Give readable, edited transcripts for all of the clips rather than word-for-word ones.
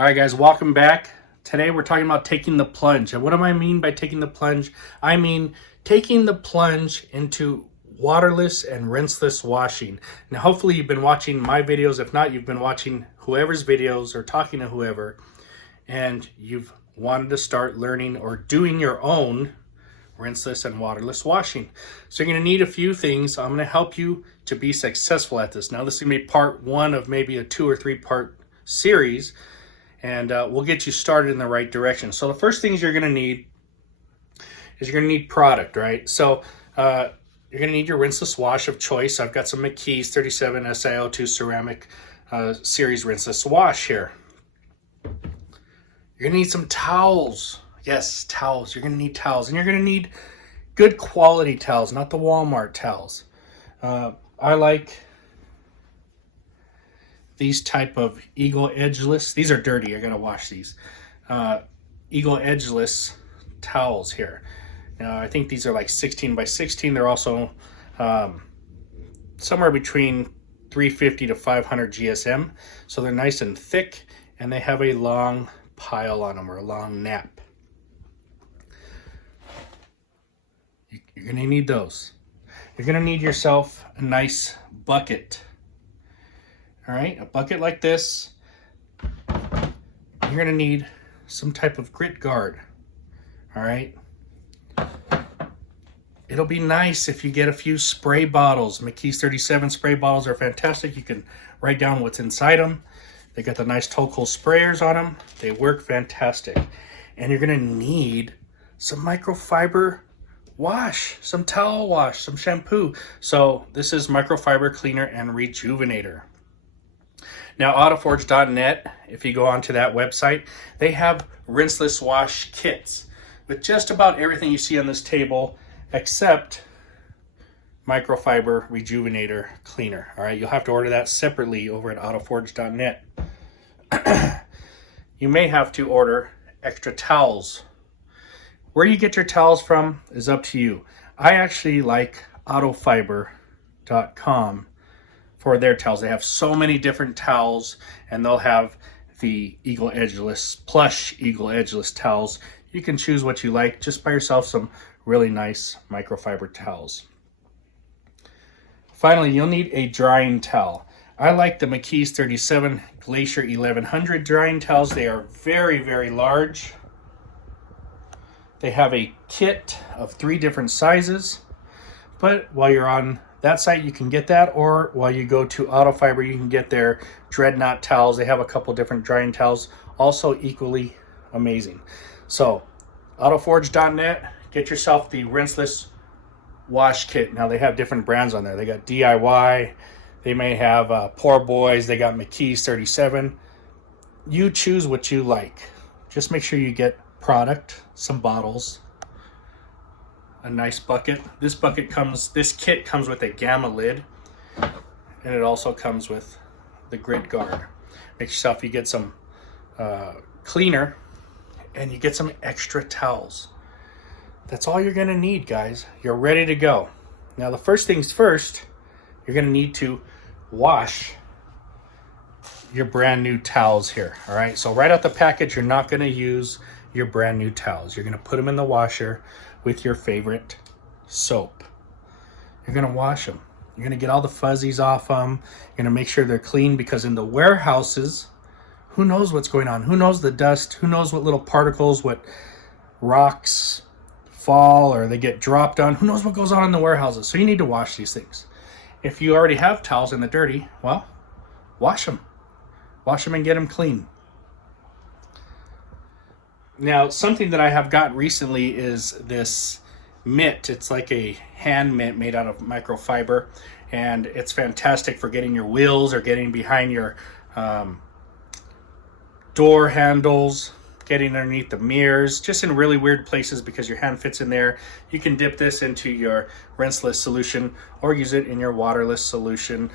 All right, guys, welcome back. Today we're talking about taking the plunge. And what do I mean by taking the plunge? I mean taking the plunge into waterless and rinseless washing. Now, hopefully you've been watching my videos. If not, you've been watching whoever's videos or talking to whoever, and you've wanted to start learning or doing your own rinseless and waterless washing. So you're going to need a few things. I'm going to help you to be successful at this. Now, this is going to be part one of maybe a 2 or 3 part series, and we'll get you started in the right direction. So the first things you're going to need is you're going to need product, right? So you're going to need your rinseless wash of choice. I've got some McKee's 37 SiO2 ceramic series rinseless wash here. You're going to need some towels. Yes, towels. You're going to need towels, and you're going to need good quality towels, not the Walmart towels. I like these type of Eagle Edgeless. These are dirty. I gotta wash these. Eagle Edgeless towels here. Now I think these are like 16 by 16. They're also somewhere between 350 to 500 GSM. So they're nice and thick, and they have a long pile on them, or a long nap. You're gonna need those. You're gonna need yourself a nice bucket. All right, a bucket like this. You're gonna need some type of grit guard. All right. It'll be nice if you get a few spray bottles. McKee's 37 spray bottles are fantastic. You can write down what's inside them. They got the nice Tokel sprayers on them. They work fantastic. And you're gonna need some microfiber wash, some towel wash, some shampoo. So this is microfiber cleaner and rejuvenator. Now, autoforge.net, if you go onto that website, they have rinseless wash kits with just about everything you see on this table except microfiber rejuvenator cleaner. All right, you'll have to order that separately over at autoforge.net. You may have to order extra towels. Where you get your towels from is up to you. I actually like autofiber.com for their towels. They have so many different towels, and they'll have the Eagle Edgeless, plush Eagle Edgeless towels. You can choose what you like. Just buy yourself some really nice microfiber towels. Finally, you'll need a drying towel. I like the McKee's 37 Glacier 1100 drying towels. They are very, very large. They have a kit of 3 different sizes, but while you're on that site, you can get that, or while you go to Autofiber, you can get their Dreadnought towels. They have a couple different drying towels, also equally amazing. So, autoforge.net, get yourself the rinseless wash kit. Now, they have different brands on there. They got DIY, they may have Poor Boys, they got McKee's 37. You choose what you like. Just make sure you get product, some bottles, a nice bucket. This kit comes with a gamma lid, and it also comes with the grit guard. Make yourself, you get some cleaner, and you get some extra towels. That's all you're gonna need, guys. You're ready to go. Now, the first things first, you're gonna need to wash your brand new towels here. All right, so right out the package, you're not gonna use your brand new towels. You're gonna put them in the washer with your favorite soap. You're gonna wash them. You're gonna get all the fuzzies off them. You're gonna make sure they're clean, because in the warehouses, who knows what's going on? Who knows the dust? Who knows what little particles, what rocks fall or they get dropped on? Who knows what goes on in the warehouses? So you need to wash these things. If you already have towels in the dirty, well, wash them. Wash them and get them clean. Now, something that I have got recently is this mitt. It's like a hand mitt made out of microfiber, and it's fantastic for getting your wheels or getting behind your door handles, getting underneath the mirrors, just in really weird places because your hand fits in there. You can dip this into your rinseless solution or use it in your waterless solution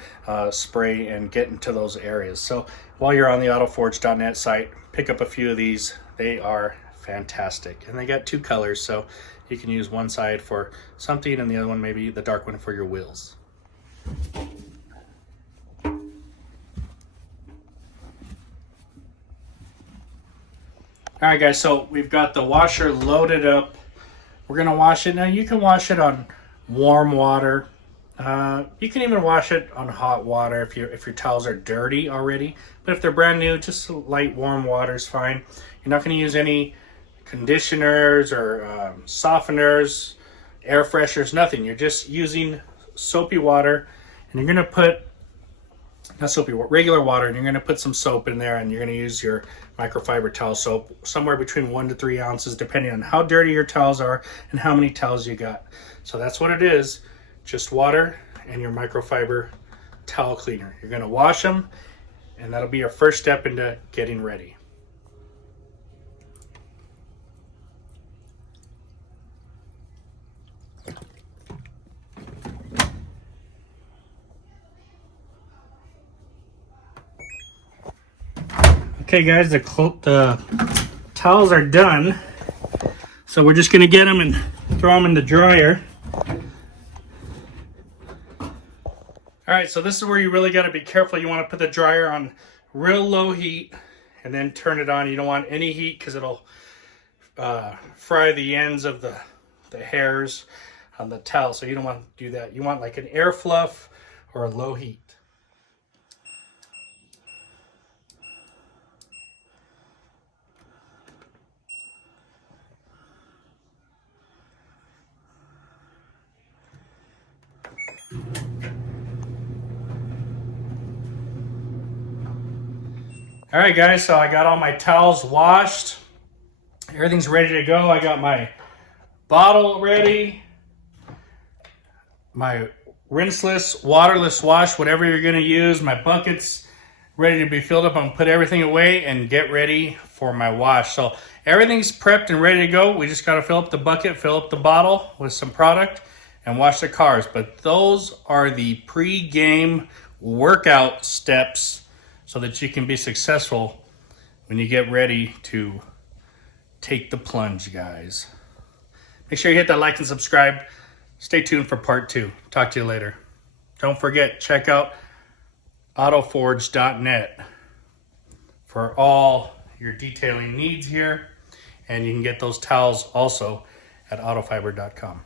spray and get into those areas. So while you're on the autoforge.net site, pick up a few of these. They are fantastic, and they got 2 colors, so you can use one side for something and the other one, maybe the dark one, for your wheels. All right, guys, so we've got the washer loaded up. We're going to wash it. Now, you can wash it on warm water. You can even wash it on hot water if your towels are dirty already. But if they're brand new, just light warm water is fine. You're not going to use any conditioners or softeners, air fresheners, nothing. You're just using soapy water, and you're going to put, not soapy, regular water, and you're going to put some soap in there, and you're going to use your microfiber towel soap, somewhere between 1 to 3 ounces, depending on how dirty your towels are and how many towels you got. So that's what it is, just water and your microfiber towel cleaner. You're going to wash them, and that'll be your first step into getting ready. Okay guys, the towels are done. So we're just gonna get them and throw them in the dryer. All right, so this is where you really gotta be careful. You wanna put the dryer on real low heat and then turn it on. You don't want any heat because it'll fry the ends of the hairs on the towel. So you don't want to do that. You want like an air fluff or a low heat. All right, guys, so I got all my towels washed. Everything's ready to go. I got my bottle ready, my rinseless, waterless wash, whatever you're going to use. My bucket's ready to be filled up. I'm going to put everything away and get ready for my wash. So everything's prepped and ready to go. We just got to fill up the bucket, fill up the bottle with some product, and wash the cars. But those are the pre-game workout steps so that you can be successful when you get ready to take the plunge, guys. Make sure you hit that like and subscribe. Stay tuned for part 2. Talk to you later. Don't forget, check out autoforge.net for all your detailing needs here. And you can get those towels also at autofiber.com.